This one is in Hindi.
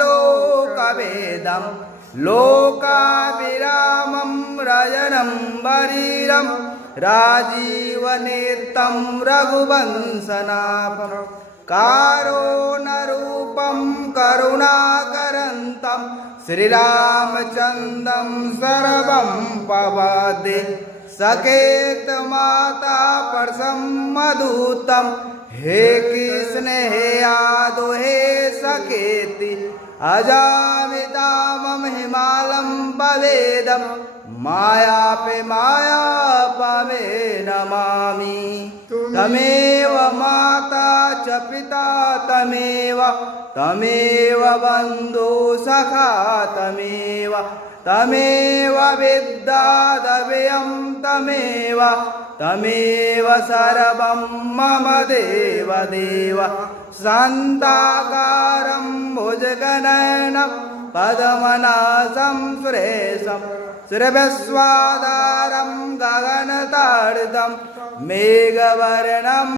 लोकवेदं लोकाभिरामं रजनं वरीरं राजीवनेत्रं रघुवंशनाभं कारुण्यरूपं करुणाकरन्तं श्रीरामचन्द्रं सर्वं पवते सकेत माता परसमदूतं हे कृष्ण हे यादव हे सकेति अजामितामं हिमालयं भवेदं माया पे माया पावे नमामि तमेव माता च पिता तमेव बन्धु सखा तमेव विद्यादव्यं तमेव सर्वं मम देव शान्ताकारं भुजगनयनं पद्मनाभं सुरेशं सुरभिस्वाधारं गगनताडितं मेघवर्णं